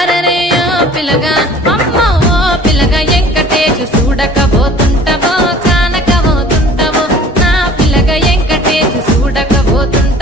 అరరేయో పిల్లగా అమ్మో పిల్లగా వెంకటేశు చూడకపోతుంటవో కానకపోతుంటవో నా పిల్లగా వెంకటేశు చూడకపోతుంట